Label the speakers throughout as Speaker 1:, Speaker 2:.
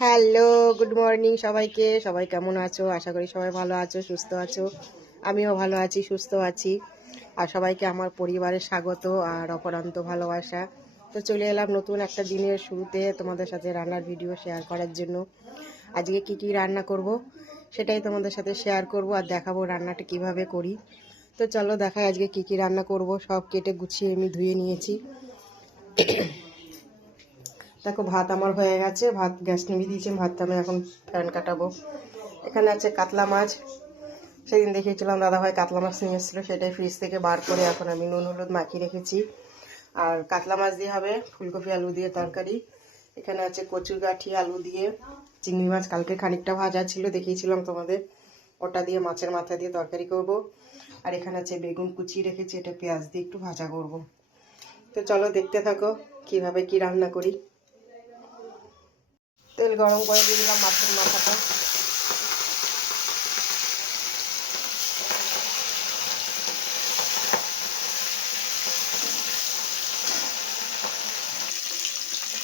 Speaker 1: Hello, good morning সবাইকে। সবাই কেমন আছো? আশা করি সবাই ভালো আছো, সুস্থ আছো। আমিও ভালো আছি, সুস্থ আছি। আর সবাইকে আমার পরিবারের স্বাগত আর অপরান্ত ভালোবাসা। তো চলে এলাম নতুন একটা দিনের শুরুতে তোমাদের সাথে রান্নার ভিডিও শেয়ার করার জন্য। আজকে কি কি রান্না করব সেটাই তোমাদের সাথে শেয়ার করব আর দেখাবো রান্নাটা কীভাবে করি। তো চলো দেখাই আজকে কি কি রান্না করব। সব কেটে গুছিয়ে আমি ধুয়ে নিয়েছি। দেখো, ভাত আমার হয়ে গেছে, ভাত গ্যাস নিভিয়ে দিয়েছি ভাতটা আমি এখন ফ্যান কাটাবো। এখানে আছে কাতলা মাছ। সেদিন দেখিয়েছিলাম দাদাভাই কাতলা মাছ নিয়ে এসেছিল, সেটাই ফ্রিজ থেকে বার করে এখন আমি নুন, হলুদ মাখিয়ে রেখেছি। আর কাতলা মাছ দিয়ে হবে ফুলকপি, আলু দিয়ে তরকারি। এখানে আছে কচুর গাঠি, আলু দিয়ে চিংড়ি মাছ, কালকে খানিকটা ভাজা ছিল, দেখিয়েছিলাম তোমাদের। ওটা দিয়ে মাছের মাথা দিয়ে তরকারি করব। আর এখানে আছে বেগুন কুচি রেখেছি, এটা পেঁয়াজ দিয়ে একটু ভাজা করব। তো চলো দেখতে থাকো, কীভাবে কি রান্না করি। তেল গরম করে দিয়ে দিলাম মাছের মাথাটা।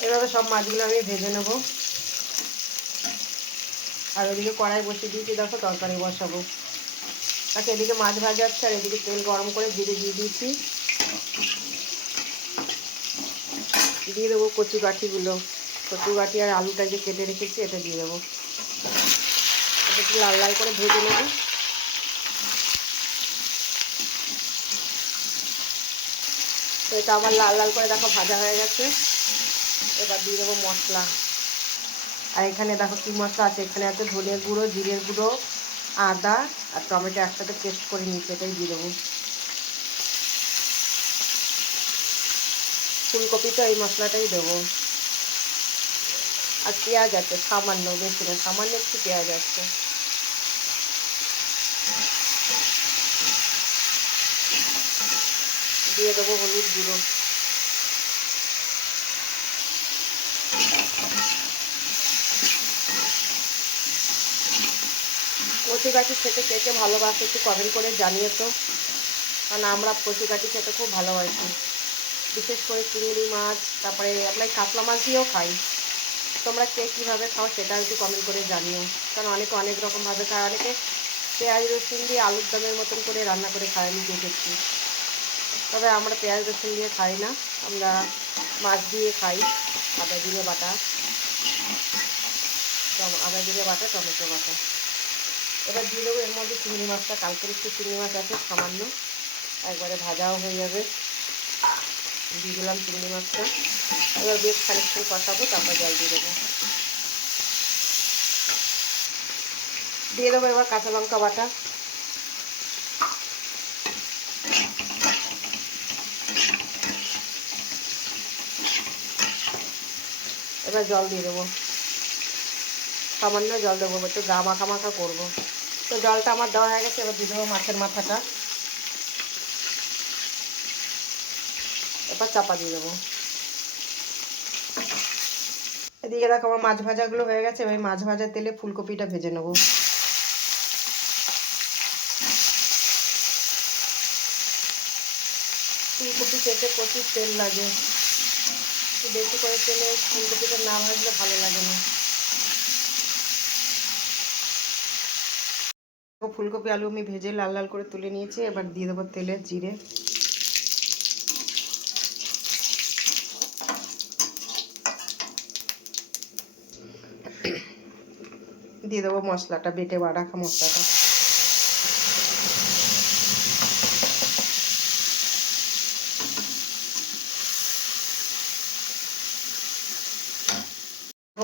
Speaker 1: এভাবে সব মাছগুলো আমি ভেজে নেব। আর ওদিকে কড়াই বসিয়ে দিয়েছি, দেখো তরকারি বসাবো। আচ্ছা এদিকে মাছ ভাজা হচ্ছে আর এদিকে তেল গরম করে জিরে দিয়ে দিয়েছি। দিয়ে দেবো কচু কাঠিগুলো কচু কাঠি আর আলুটা যে কেটে রেখেছি, এটা দিয়ে দেবো। এটা একটু লাল লাল করে ভেজে নেব। তো এটা আমার লাল লাল করে দেখো ভাজা হয়ে গেছে। এবার দিয়ে দেবো মশলা। আর এখানে দেখো কী মশলা আছে, এখানে আছে ধনিয়া গুঁড়ো, জিরের গুঁড়ো, আদা আর টমেটো একসাথে পেস্ট করে নিয়েছি, এটাই দিয়ে দেবো। ফুলকপিটা এই মশলাটাই দেবো। আর পেঁয়াজ আছে, সামান্য, বেশি না, সামান্য একটু পেঁয়াজ আছে। দিয়ে দেবো হলুদ গুঁড়ো। কচু গাছি খেতে কে কে ভালোবাসে একটু কমেন্ট করে জানিয়ে তো। কারণ আমরা কচু গাছি খেতে খুব ভালোবাসি। বিশেষ করে চিংড়ি মাছ, তারপরে আপনার কাতলা মাছ দিয়েও খাই। তোমরা কে কীভাবে খাও সেটা একটু কমেন্ট করে জানিও। কারণ অনেকে অনেক রকমভাবে খায়, অনেকে পেঁয়াজ, রসুন দিয়ে আলুর দমের মতন করে রান্না করে খাই আমি দেখেছি। তবে আমরা পেঁয়াজ, রসুন দিয়ে খাই না, আমরা মাছ দিয়ে খাই, আদা, জিরে, বাটা আদা, জিরে, বাটা, টমেটো, বাটা। এবার দিয়ে দেবো এর মধ্যে চিংড়ি মাছটা, কালকের একটু চিংড়ি মাছ আছে, সামান্য। একবারে ভাজাও হয়ে যাবে। দিয়ে দিলাম চিংড়ি মাছটা। এবার বেশ খানিকক্ষণ কষাবো, তারপর জল দিয়ে দেবো। দিয়ে দেবো এবার কাঁচা লঙ্কা বাটা। এবার জল দিয়ে দেবো। সামান্য জল দেবো, একটু গা মাখা মাখা করব। তো জলটা আমার দেওয়া হয়ে গেছে, এবার দিয়ে দেবো মাছের মাথাটা। এবার চাপা দিয়ে দেবো। এদিকে দেখো আমার মাছ ভাজাগুলো হয়ে গেছে, এবার মাছ ভাজার তেলে ফুলকপিটা ভেজে নেব। ফুলকপি খেতে প্রচুর তেল লাগে। বেশি করে তেলে ফুলকপিটা না ভাজলে ভালো লাগে না। ফুলকপি, আলু আমি ভেজে লাল লাল করে তুলে নিয়েছি, এবার দিয়ে দেবো তেলে জিরে। দিয়ে দেবো মশলাটা, বেটে রাখা মশলাটা।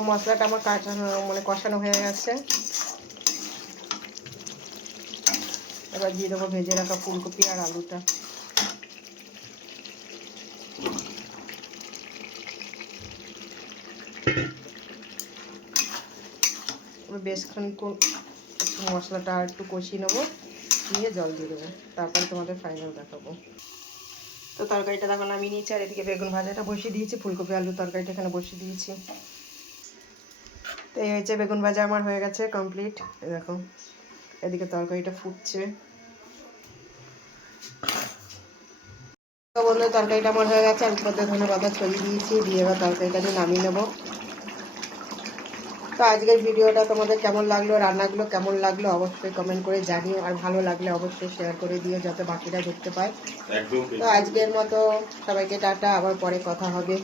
Speaker 1: মশলাটা আমার কাঁচানো মানে কষানো হয়ে গেছে। এবার দিয়ে দেবো ভেজে রাখা ফুলকপি আর আলুটা। এবার বেশ খানিক্ষণ একটু মশলাটা আর একটু কষিয়ে নেব। নিয়ে জল দিয়ে দেবো। তারপরে তোমাদের ফাইনাল দেখাবো। তো তরকারিটা দেখো আমি নিয়েছি, আর এদিকে বেগুন ভাজাটা বসিয়ে দিয়েছি, ফুলকপি আলু তরকারিটা এখানে বসিয়ে দিয়েছি। তো এই হয়েছে বেগুন ভাজা আমার হয়ে গেছে কমপ্লিট দেখো, এদিকে তরকারিটা ফুটছে। তো বন্ধু তরকারিটা আমার হয়ে গেছে আমি পদ্মে ধনে পাতা ছড়িয়ে দিয়েছি, দিয়ে এবার তরকারিটা নামিয়ে নেব। তো আজকের ভিডিওটা তোমাদের কেমন লাগল রান্নাগুলো কেমন লাগল অবশ্যই কমেন্ট করে জানিও আর ভালো লাগলে অবশ্যই শেয়ার করে দিও যাতে বাকিরা দেখতে পায়। তো আজকের মতো সবাইকে টাটা আবার পরে কথা হবে।